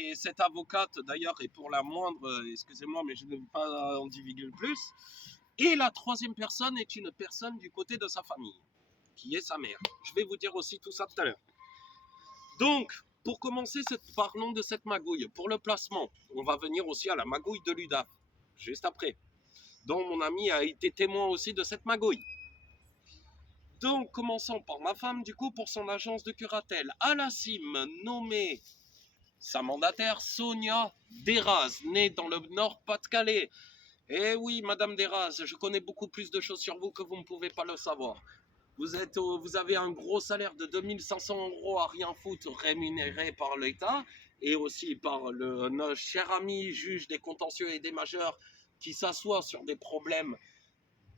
Et cette avocate, d'ailleurs, est pour la moindre, excusez-moi, mais je ne veux pas en divulguer plus. Et la troisième personne est une personne du côté de sa famille, qui est sa mère. Je vais vous dire aussi tout ça tout à l'heure. Donc, pour commencer, parlons de cette magouille. Pour le placement, on va venir aussi à la magouille de l'UDAF, juste après, dont mon ami a été témoin aussi de cette magouille. Donc, commençons par ma femme, du coup, pour son agence de curatelle. À la CIM, nommée sa mandataire, Sonia Deraz, née dans le Nord-Pas-de-Calais. Eh oui, Madame Deraz, je connais beaucoup plus de choses sur vous que vous ne pouvez pas le savoir. Vous avez un gros salaire de 2500 € à rien foutre rémunéré par l'État et aussi par notre cher ami juge des contentieux et des majeurs qui s'assoit sur des problèmes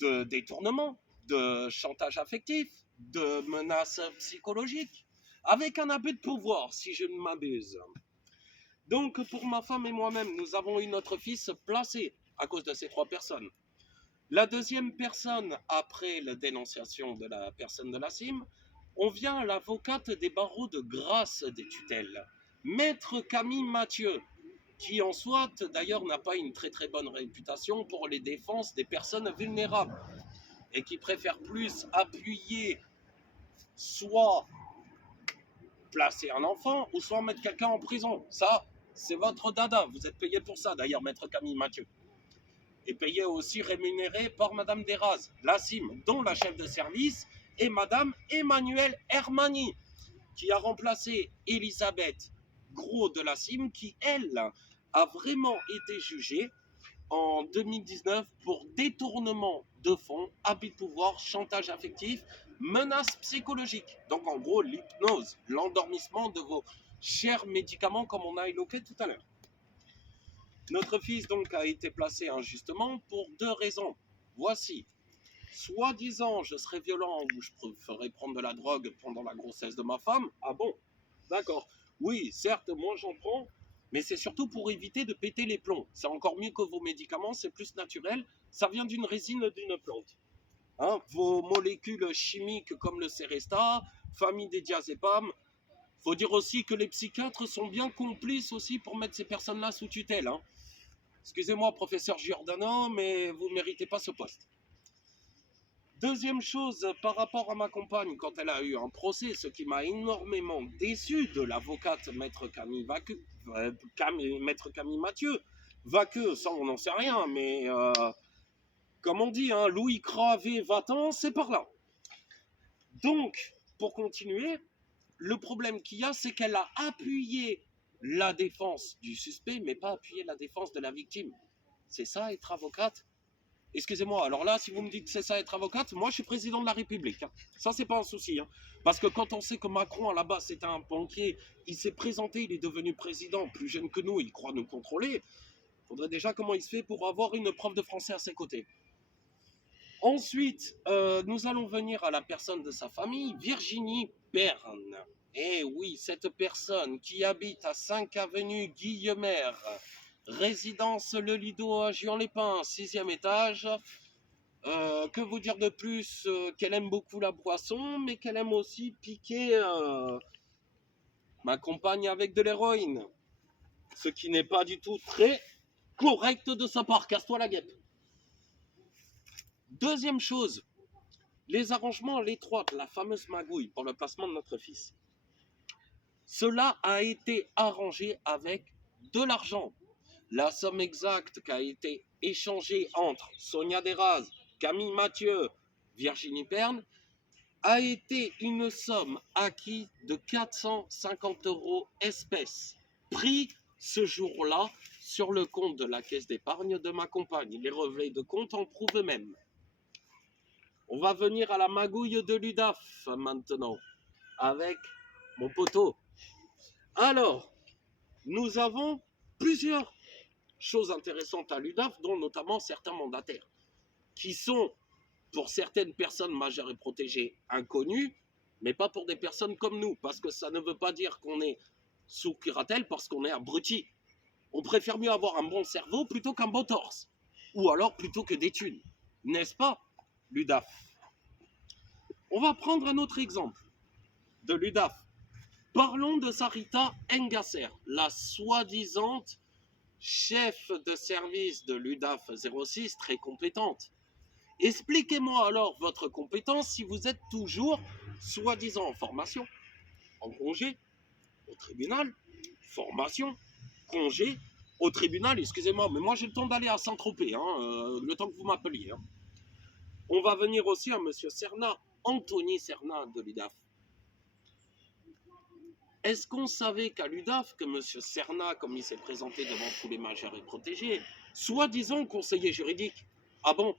de détournement, de chantage affectif, de menaces psychologiques, avec un abus de pouvoir, si je ne m'abuse. Donc, pour ma femme et moi-même, nous avons eu notre fils placé à cause de ces trois personnes. La deuxième personne, après la dénonciation de la personne de la CIM, on vient à l'avocate des barreaux de grâce des tutelles, Maître Camille Mathieu, qui en soit d'ailleurs n'a pas une très très bonne réputation pour les défenses des personnes vulnérables et qui préfère plus appuyer soit placer un enfant ou soit mettre quelqu'un en prison. Ça, c'est votre dada, vous êtes payé pour ça d'ailleurs, Maître Camille Mathieu. Et payé aussi rémunéré par Madame Deraz, la CIM, dont la chef de service est Madame Emmanuelle Hermani, qui a remplacé Elisabeth Gros de la CIM, qui, elle, a vraiment été jugée en 2019 pour détournement de fonds, abus de pouvoir, chantage affectif, menaces psychologiques. Donc en gros, l'hypnose, l'endormissement de vos chers médicaments comme on a évoqué tout à l'heure. Notre fils donc a été placé injustement pour deux raisons. Voici. Soi-disant, je serais violent ou je ferais prendre de la drogue pendant la grossesse de ma femme. Ah bon? D'accord. Oui, certes, moi j'en prends, mais c'est surtout pour éviter de péter les plombs. C'est encore mieux que vos médicaments, c'est plus naturel. Ça vient d'une résine d'une plante. Hein, vos molécules chimiques comme le Seresta, famille des diazépam. Faut dire aussi que les psychiatres sont bien complices aussi pour mettre ces personnes-là sous tutelle. Hein. Excusez-moi, professeur Giordano, mais vous ne méritez pas ce poste. Deuxième chose, par rapport à ma compagne, quand elle a eu un procès, ce qui m'a énormément déçu de l'avocate Maître Camille Mathieu. Vaqueux, ça on n'en sait rien, mais comme on dit, hein, Louis Cravé va-t'en, c'est par là. Donc, pour continuer, le problème qu'il y a, c'est qu'elle a appuyé la défense du suspect, mais pas appuyé la défense de la victime. C'est ça, être avocate? Excusez-moi, alors là, si vous me dites que c'est ça être avocate, moi je suis président de la République. Hein. Ça, c'est pas un souci. Hein. Parce que quand on sait que Macron, à la base, c'était un banquier, il s'est présenté, il est devenu président, plus jeune que nous, il croit nous contrôler. Il faudrait déjà comment il se fait pour avoir une prof de français à ses côtés. Ensuite, nous allons venir à la personne de sa famille, Virginie Berne. Eh oui, cette personne qui habite à 5 avenue Guillemer, résidence Le Lido à Juan-les-Pins, 6e étage. Que vous dire de plus qu'elle aime beaucoup la boisson, mais qu'elle aime aussi piquer ma compagne avec de l'héroïne. Ce qui n'est pas du tout très correct de sa part. Casse-toi la guêpe. Deuxième chose, les arrangements à l'étroite, la fameuse magouille pour le placement de notre fils. Cela a été arrangé avec de l'argent. La somme exacte qui a été échangée entre Sonia Deraz, Camille Mathieu, Virginie Berne, a été une somme acquise de 450 € espèces, pris ce jour-là sur le compte de la caisse d'épargne de ma compagne. Les relevés de compte en prouvent même. On va venir à la magouille de l'UDAF maintenant, avec mon poteau. Alors, nous avons plusieurs choses intéressantes à l'UDAF, dont notamment certains mandataires, qui sont, pour certaines personnes majeures et protégées, inconnus, mais pas pour des personnes comme nous, parce que ça ne veut pas dire qu'on est sous curatelle, parce qu'on est abruti. On préfère mieux avoir un bon cerveau plutôt qu'un beau torse, ou alors plutôt que des thunes, n'est-ce pas, l'UDAF? On va prendre un autre exemple de l'UDAF. Parlons de Sarita Engasser, la soi-disant chef de service de l'UDAF 06, très compétente. Expliquez-moi alors votre compétence si vous êtes toujours soi-disant en formation, en congé, au tribunal, formation, congé, au tribunal, excusez-moi, mais moi j'ai le temps d'aller à Saint-Tropez, le temps que vous m'appeliez. On va venir aussi à monsieur Serna, Anthony Serna de l'UDAF. Est-ce qu'on savait qu'à l'UDAF, que M. Serna, comme il s'est présenté devant tous les majeurs et protégés, soi-disant conseiller juridique, ah bon,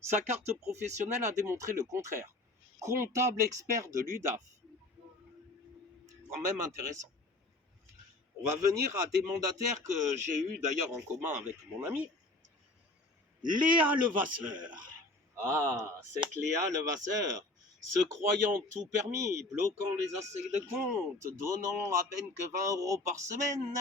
sa carte professionnelle a démontré le contraire. Comptable expert de l'UDAF. Quand même intéressant. On va venir à des mandataires que j'ai eu d'ailleurs en commun avec mon ami, Léa Levasseur. Ah, cette Léa Levasseur, se croyant tout permis, bloquant les accès de compte, donnant à peine que 20 € par semaine,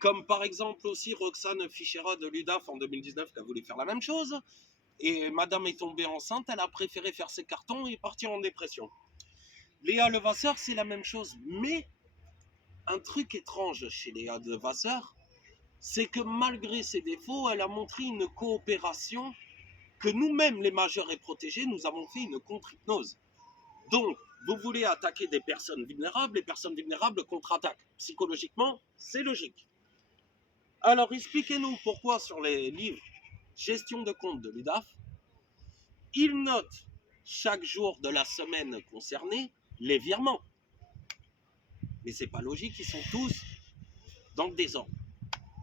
comme par exemple aussi Roxane Fichera de l'UDAF en 2019 qui a voulu faire la même chose, et madame est tombée enceinte, elle a préféré faire ses cartons et partir en dépression. Léa Levasseur, c'est la même chose, mais un truc étrange chez Léa Levasseur, c'est que malgré ses défauts, elle a montré une coopération que nous-mêmes, les majeurs et protégés, nous avons fait une contre-hypnose. Donc, vous voulez attaquer des personnes vulnérables, les personnes vulnérables contre-attaquent. Psychologiquement, c'est logique. Alors, expliquez-nous pourquoi sur les livres gestion de compte de l'UDAF, ils notent chaque jour de la semaine concernée les virements. Mais c'est pas logique, ils sont tous dans le désordre.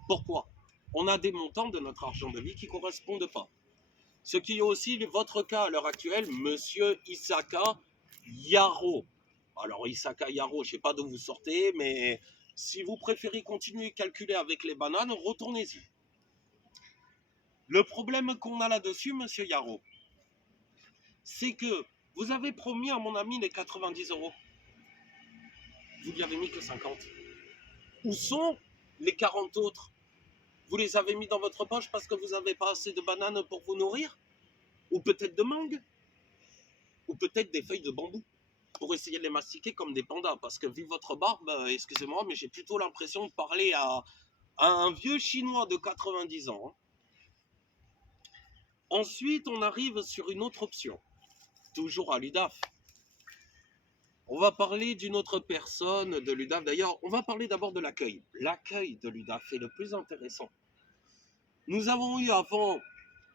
Pourquoi? On a des montants de notre argent de vie qui ne correspondent pas. Ce qui est aussi votre cas à l'heure actuelle, monsieur Isaka Yaro. Alors Isaka Yaro, je ne sais pas d'où vous sortez, mais si vous préférez continuer à calculer avec les bananes, retournez-y. Le problème qu'on a là-dessus, monsieur Yaro, c'est que vous avez promis à mon ami les 90 €. Vous lui avez mis que 50. Où sont les 40 autres? Vous les avez mis dans votre poche parce que vous n'avez pas assez de bananes pour vous nourrir? Ou peut-être de mangue? Ou peut-être des feuilles de bambou pour essayer de les mastiquer comme des pandas? Parce que vu votre barbe, excusez-moi, mais j'ai plutôt l'impression de parler à un vieux chinois de 90 ans. Ensuite, on arrive sur une autre option, toujours à l'UDAF. On va parler d'une autre personne de l'UDAF. D'ailleurs, on va parler d'abord de l'accueil. L'accueil de l'UDAF est le plus intéressant. Nous avons eu avant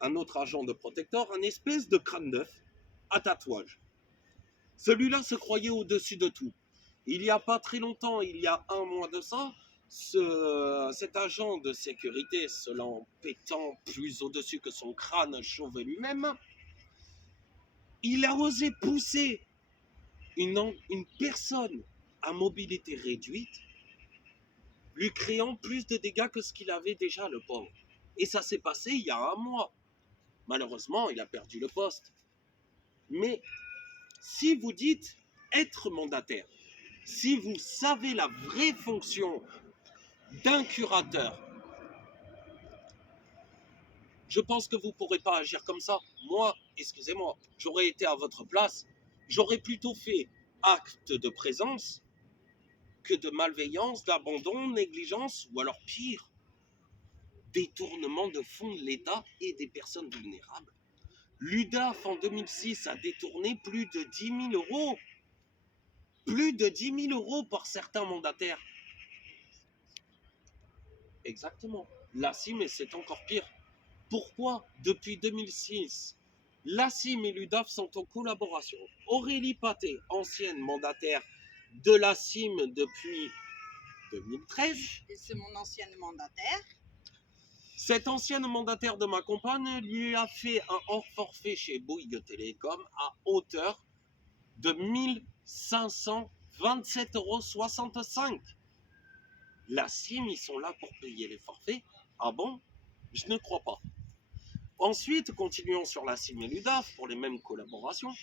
un autre agent de protecteur, un espèce de crâne neuf à tatouage. Celui-là se croyait au-dessus de tout. Il n'y a pas très longtemps, il y a un mois de ça, cet agent de sécurité, selon pétant plus au-dessus que son crâne chauve lui-même, il a osé pousser une personne à mobilité réduite, lui créant plus de dégâts que ce qu'il avait déjà, le pauvre. Et ça s'est passé il y a un mois. Malheureusement, il a perdu le poste. Mais si vous dites être mandataire, si vous savez la vraie fonction d'un curateur, je pense que vous ne pourrez pas agir comme ça. Moi, excusez-moi, j'aurais été à votre place, j'aurais plutôt fait acte de présence que de malveillance, d'abandon, négligence, ou alors pire, détournement de fonds de l'État et des personnes vulnérables. L'UDAF en 2006 a détourné plus de 10 000 €. Plus de 10 000 € par certains mandataires. Exactement. La CIM, c'est encore pire. Pourquoi, depuis 2006, la CIM et l'UDAF sont en collaboration? Aurélie Pathé, ancienne mandataire de la CIM depuis 2013. C'est mon ancienne mandataire. Cette ancienne mandataire de ma compagne lui a fait un hors forfait chez Bouygues Télécom à hauteur de 1527,65 €. La CIM, ils sont là pour payer les forfaits. Ah bon? Je ne crois pas. Ensuite, continuons sur la CIM et l'UDAF pour les mêmes collaborations.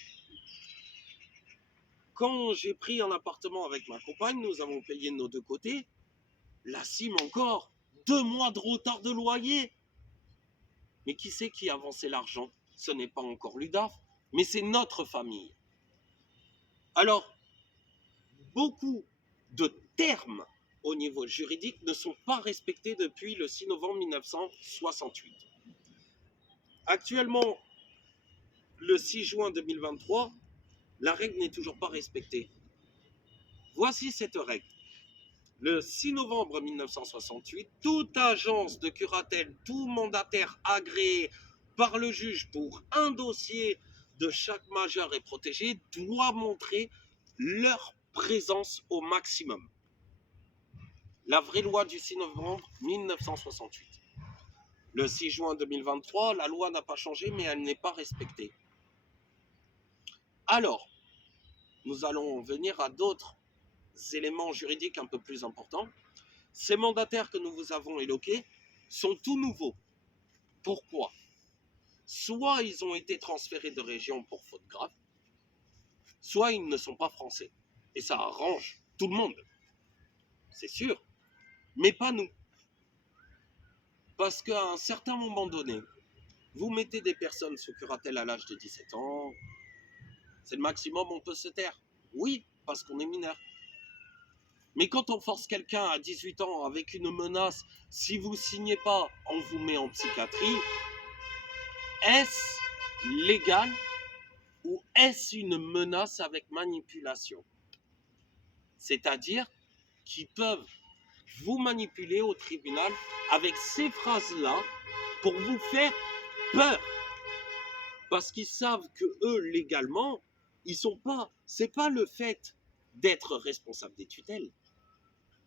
Quand j'ai pris un appartement avec ma compagne, nous avons payé de nos deux côtés. La CIM encore, 2 mois de retard de loyer. Mais qui c'est qui a avancé l'argent? Ce n'est pas encore l'UDAF, mais c'est notre famille. Alors, beaucoup de termes au niveau juridique ne sont pas respectés depuis le 6 novembre 1968. Actuellement, le 6 juin 2023, la règle n'est toujours pas respectée. Voici cette règle. Le 6 novembre 1968, toute agence de curatelle, tout mandataire agréé par le juge pour un dossier de chaque majeur et protégé doit montrer leur présence au maximum. La vraie loi du 6 novembre 1968. Le 6 juin 2023, la loi n'a pas changé, mais elle n'est pas respectée. Alors, nous allons venir à d'autres éléments juridiques un peu plus importants. Ces mandataires que nous vous avons évoqués sont tout nouveaux. Pourquoi? Soit ils ont été transférés de région pour faute grave, soit ils ne sont pas français. Et ça arrange tout le monde, c'est sûr, mais pas nous. Parce qu'à un certain moment donné, vous mettez des personnes sous curatelle à l'âge de 17 ans, c'est le maximum, on peut se taire. Oui, parce qu'on est mineur. Mais quand on force quelqu'un à 18 ans avec une menace, si vous ne signez pas, on vous met en psychiatrie, est-ce légal ou est-ce une menace avec manipulation? C'est-à-dire qu'ils peuvent vous manipuler au tribunal avec ces phrases-là pour vous faire peur. Parce qu'ils savent que eux, légalement, ils sont pas. C'est pas le fait d'être responsable des tutelles.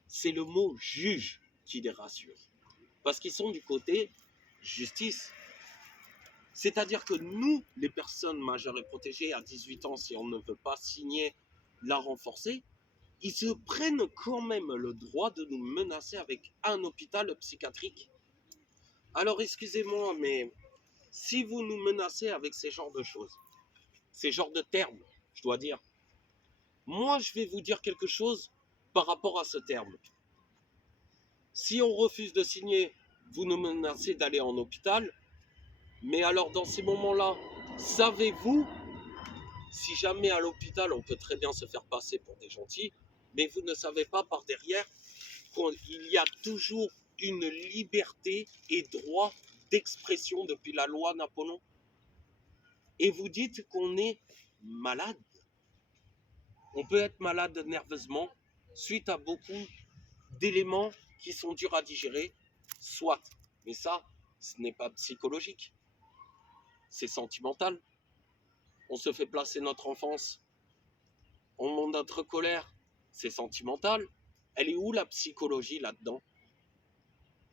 C'est le mot juge qui les rassure. Parce qu'ils sont du côté justice. C'est-à-dire que nous, les personnes majeures et protégées à 18 ans, si on ne veut pas signer la renforcée, ils se prennent quand même le droit de nous menacer avec un hôpital psychiatrique. Alors excusez-moi, mais si vous nous menacez avec ces genres de choses, ces genres de termes, je dois dire, moi je vais vous dire quelque chose par rapport à ce terme. Si on refuse de signer, vous nous menacez d'aller en hôpital, mais alors dans ces moments-là, savez-vous, si jamais à l'hôpital on peut très bien se faire passer pour des gentils, mais vous ne savez pas par derrière qu'il y a toujours une liberté et droit d'expression depuis la loi Napoléon. Et vous dites qu'on est malade. On peut être malade nerveusement suite à beaucoup d'éléments qui sont durs à digérer, soit. Mais ça, ce n'est pas psychologique. C'est sentimental. On se fait placer notre enfance. On monte notre colère. C'est sentimental. Elle est où la psychologie là-dedans?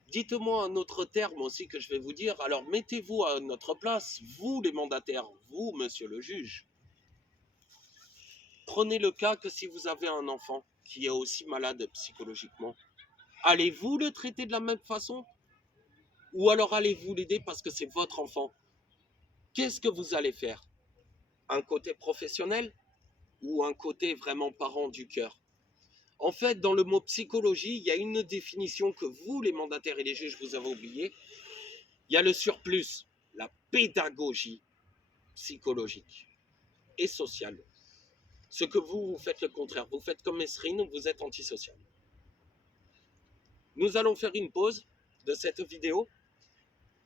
Dites-moi un autre terme aussi que je vais vous dire. Alors mettez-vous à notre place, vous les mandataires, vous, monsieur le juge. Prenez le cas que si vous avez un enfant qui est aussi malade psychologiquement, allez-vous le traiter de la même façon? Ou alors allez-vous l'aider parce que c'est votre enfant? Qu'est-ce que vous allez faire? Un côté professionnel ou un côté vraiment parent du cœur? En fait, dans le mot psychologie, il y a une définition que vous, les mandataires et les juges, vous avez oubliée. Il y a le surplus, la pédagogie psychologique et sociale. Ce que vous faites le contraire. Vous faites comme Mesrine, vous êtes antisocial. Nous allons faire une pause de cette vidéo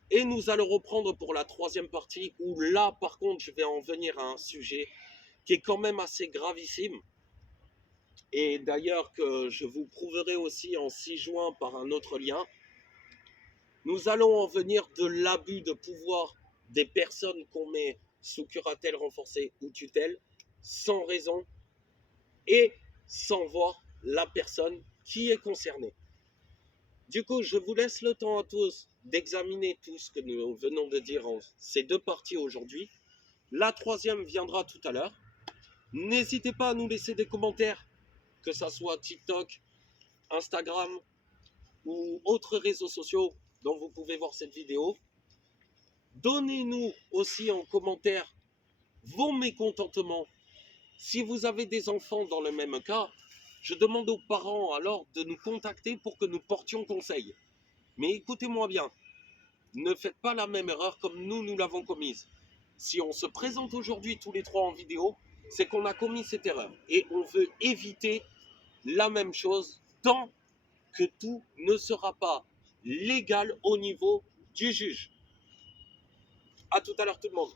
et nous allons reprendre pour la troisième partie où là, par contre, je vais en venir à un sujet qui est quand même assez gravissime. Et d'ailleurs que je vous prouverai aussi en 6 juin par un autre lien. Nous allons en venir de l'abus de pouvoir des personnes qu'on met sous curatelle renforcée ou tutelle, sans raison et sans voir la personne qui est concernée. Du coup, je vous laisse le temps à tous d'examiner tout ce que nous venons de dire en ces deux parties aujourd'hui. La troisième viendra tout à l'heure. N'hésitez pas à nous laisser des commentaires, que ce soit TikTok, Instagram ou autres réseaux sociaux dont vous pouvez voir cette vidéo. Donnez-nous aussi en commentaire vos mécontentements. Si vous avez des enfants dans le même cas, je demande aux parents alors de nous contacter pour que nous portions conseil. Mais écoutez-moi bien, ne faites pas la même erreur comme nous l'avons commise. Si on se présente aujourd'hui tous les trois en vidéo, c'est qu'on a commis cette erreur. Et on veut éviter la même chose tant que tout ne sera pas légal au niveau du juge. À tout à l'heure tout le monde.